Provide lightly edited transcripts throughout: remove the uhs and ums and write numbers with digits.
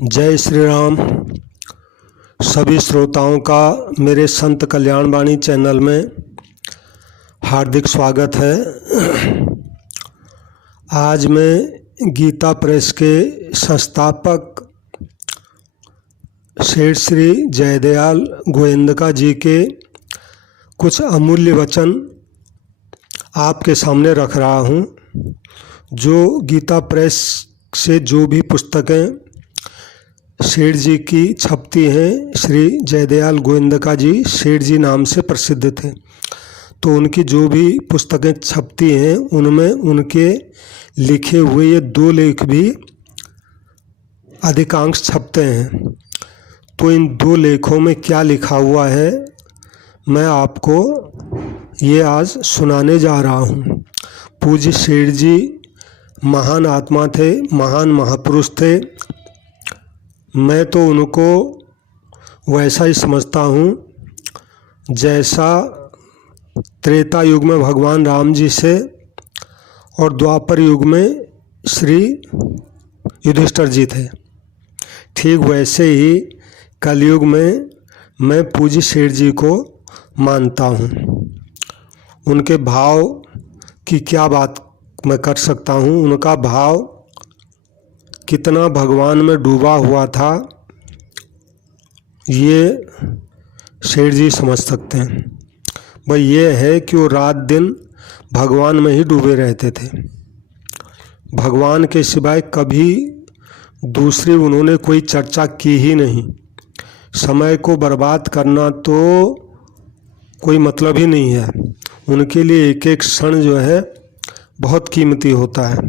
जय श्री राम। सभी श्रोताओं का मेरे संत कल्याण वाणी चैनल में हार्दिक स्वागत है। आज मैं गीता प्रेस के संस्थापक सेठ श्री जयदयाल गोविंदका जी के कुछ अमूल्य वचन आपके सामने रख रहा हूँ। जो गीता प्रेस से जो भी पुस्तकें सेठ जी की छपती हैं, श्री जयदयाल गोविंदका जी सेठ जी नाम से प्रसिद्ध थे, तो उनकी जो भी पुस्तकें छपती हैं उनमें उनके लिखे हुए ये 2 लेख भी अधिकांश छपते हैं। तो इन 2 लेखों में क्या लिखा हुआ है मैं आपको ये आज सुनाने जा रहा हूँ। पूज्य सेठ जी महान आत्मा थे, महान महापुरुष थे। मैं तो उनको वैसा ही समझता हूँ जैसा त्रेता युग में भगवान राम जी से और द्वापर युग में श्री युधिष्ठिर जी थे, ठीक वैसे ही कलयुग में मैं पूज्य सेठ जी को मानता हूँ। उनके भाव की क्या बात मैं कर सकता हूँ। उनका भाव कितना भगवान में डूबा हुआ था ये सेठ जी समझ सकते हैं। भाई ये है कि वो रात दिन भगवान में ही डूबे रहते थे। भगवान के सिवाय कभी दूसरी उन्होंने कोई चर्चा की ही नहीं। समय को बर्बाद करना तो कोई मतलब ही नहीं है। उनके लिए एक एक क्षण जो है बहुत कीमती होता है।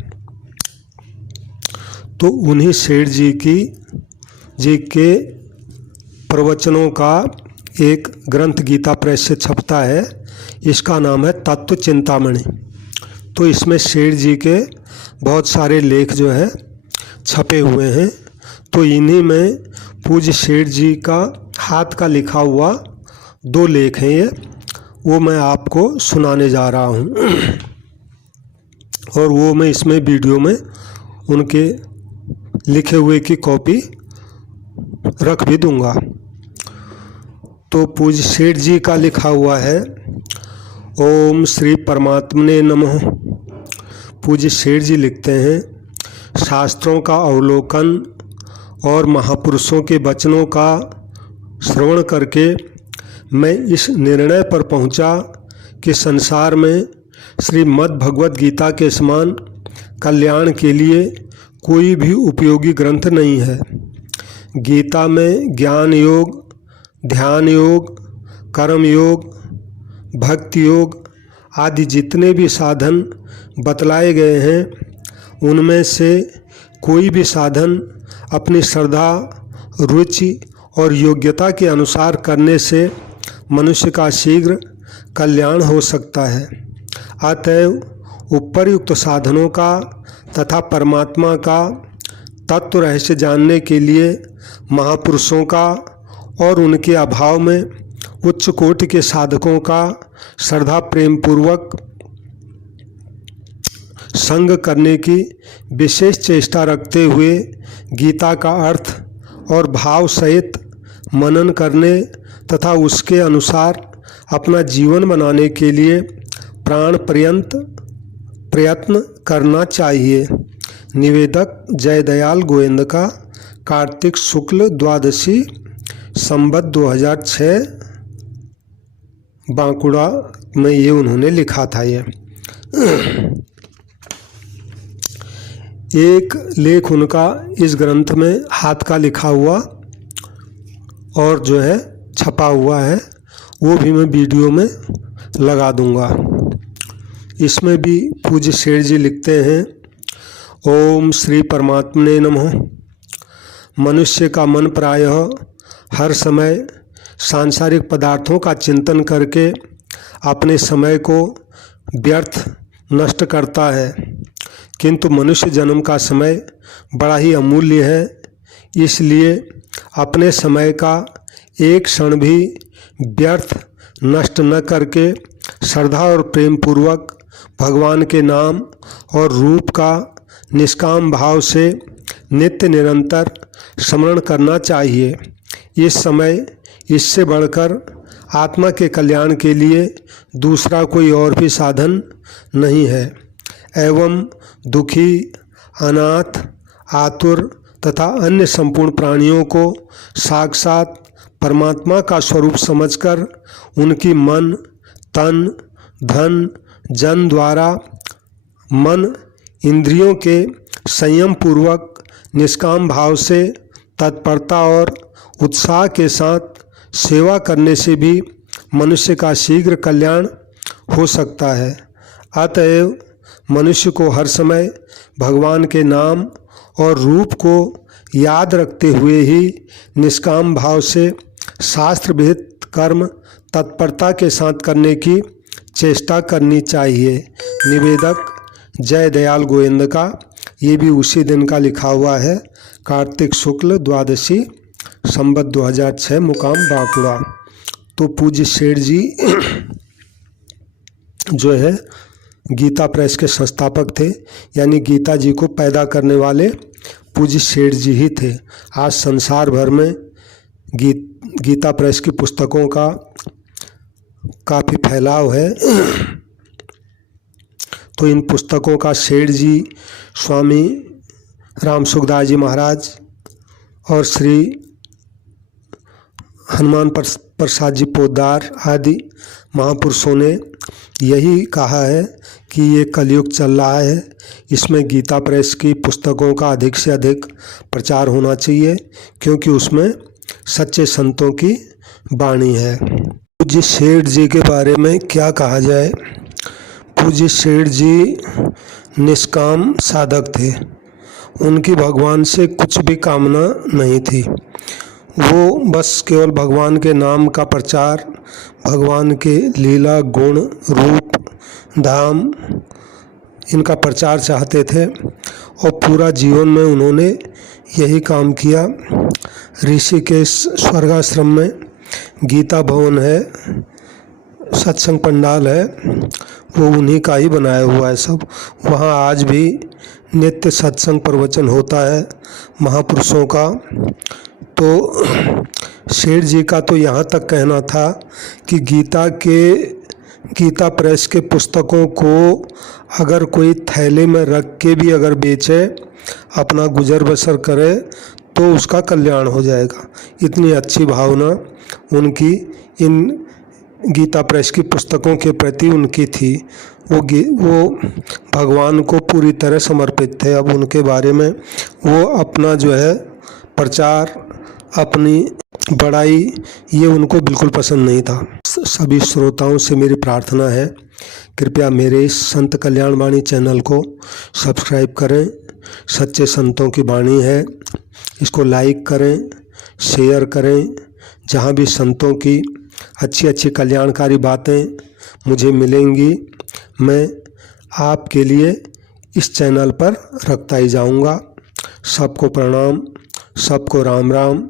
तो उन्हीं सेठ जी के प्रवचनों का एक ग्रंथ गीता प्रेस से छपता है। इसका नाम है तत्व चिंतामणि। तो इसमें सेठ जी के बहुत सारे लेख जो है छपे हुए हैं। तो इन्हीं में पूज्य सेठ जी का हाथ का लिखा हुआ 2 लेख हैं ये, वो मैं आपको सुनाने जा रहा हूँ। और वो मैं इसमें वीडियो में उनके लिखे हुए की कॉपी रख भी दूंगा। तो पूज्य सेठ जी का लिखा हुआ है, ओम श्री परमात्मने नमः। पूज्य सेठ जी लिखते हैं, शास्त्रों का अवलोकन और महापुरुषों के वचनों का श्रवण करके मैं इस निर्णय पर पहुंचा कि संसार में श्रीमद् भगवत गीता के समान कल्याण के लिए कोई भी उपयोगी ग्रंथ नहीं है। गीता में ज्ञान योग, ध्यान योग, कर्म योग, भक्ति योग आदि जितने भी साधन बतलाए गए हैं उनमें से कोई भी साधन अपनी श्रद्धा, रुचि और योग्यता के अनुसार करने से मनुष्य का शीघ्र कल्याण हो सकता है। अतएव उपर्युक्त साधनों का तथा परमात्मा का तत्व रहस्य जानने के लिए महापुरुषों का और उनके अभाव में उच्च कोटि के साधकों का श्रद्धा प्रेम पूर्वक संग करने की विशेष चेष्टा रखते हुए गीता का अर्थ और भाव सहित मनन करने तथा उसके अनुसार अपना जीवन बनाने के लिए प्राण पर्यंत प्रयत्न करना चाहिए। निवेदक जयदयाल गोविंदका, कार्तिक शुक्ल द्वादशी, संवत 2006, बांकुड़ा में ये उन्होंने लिखा था। ये एक लेख उनका इस ग्रंथ में हाथ का लिखा हुआ और जो है छपा हुआ है, वो भी मैं वीडियो में लगा दूंगा। इसमें भी पूज्य सेठ जी लिखते हैं, ओम श्री परमात्मने नमः। मनुष्य का मन प्रायः हर समय सांसारिक पदार्थों का चिंतन करके अपने समय को व्यर्थ नष्ट करता है, किंतु मनुष्य जन्म का समय बड़ा ही अमूल्य है। इसलिए अपने समय का एक क्षण भी व्यर्थ नष्ट न करके श्रद्धा और प्रेम पूर्वक भगवान के नाम और रूप का निष्काम भाव से नित्य निरंतर स्मरण करना चाहिए। इस समय इससे बढ़कर आत्मा के कल्याण के लिए दूसरा कोई और भी साधन नहीं है एवं दुखी, अनाथ, आतुर तथा अन्य संपूर्ण प्राणियों को साक्षात परमात्मा का स्वरूप समझकर उनकी मन, तन, धन, जन द्वारा मन, इंद्रियों के संयम पूर्वक निष्काम भाव से तत्परता और उत्साह के साथ सेवा करने से भी मनुष्य का शीघ्र कल्याण हो सकता है। अतएव मनुष्य को हर समय भगवान के नाम और रूप को याद रखते हुए ही निष्काम भाव से शास्त्र विहित कर्म तत्परता के साथ करने की चेष्टा करनी चाहिए। निवेदक जय दयाल गोविंद का, ये भी उसी दिन का लिखा हुआ है। कार्तिक शुक्ल द्वादशी, संवत 2006, मुकाम बांकुड़ा। तो पूज्य सेठ जी जो है गीता प्रेस के संस्थापक थे, यानी गीता जी को पैदा करने वाले पूज्य सेठ जी ही थे। आज संसार भर में गीता प्रेस की पुस्तकों का काफ़ी फैलाव है। तो इन पुस्तकों का सेठ जी स्वामी राम सुखदास जी महाराज और श्री हनुमान प्रसाद जी पोद्दार आदि महापुरुषों ने यही कहा है कि ये कलयुग चल रहा है, इसमें गीता प्रेस की पुस्तकों का अधिक से अधिक प्रचार होना चाहिए, क्योंकि उसमें सच्चे संतों की वाणी है। पूज्य सेठ जी के बारे में क्या कहा जाए। पूज्य सेठ जी निष्काम साधक थे, उनकी भगवान से कुछ भी कामना नहीं थी। वो बस केवल भगवान के नाम का प्रचार, भगवान के लीला, गुण, रूप, धाम, इनका प्रचार चाहते थे और पूरा जीवन में उन्होंने यही काम किया। ऋषिकेश स्वर्गाश्रम में गीता भवन है, सत्संग पंडाल है, वो उन्हीं का ही बनाया हुआ है सब। वहाँ आज भी नित्य सत्संग प्रवचन होता है महापुरुषों का। तो सेठ जी का तो यहाँ तक कहना था कि गीता प्रेस के पुस्तकों को अगर कोई थैले में रख के भी अगर बेचे, अपना गुजर बसर करे, तो उसका कल्याण हो जाएगा। इतनी अच्छी भावना उनकी इन गीता प्रेस की पुस्तकों के प्रति उनकी थी। वो भगवान को पूरी तरह समर्पित थे। अब उनके बारे में वो अपना जो है प्रचार, अपनी बड़ाई, ये उनको बिल्कुल पसंद नहीं था। सभी श्रोताओं से मेरी प्रार्थना है, कृपया मेरे इस संत कल्याण वाणी चैनल को सब्सक्राइब करें। सच्चे संतों की वाणी है, इसको लाइक करें, शेयर करें। जहाँ भी संतों की अच्छी अच्छी कल्याणकारी बातें मुझे मिलेंगी, मैं आपके लिए इस चैनल पर रखता ही जाऊंगा। सबको प्रणाम, सबको राम राम।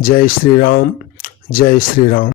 जय श्री राम, जय श्री राम।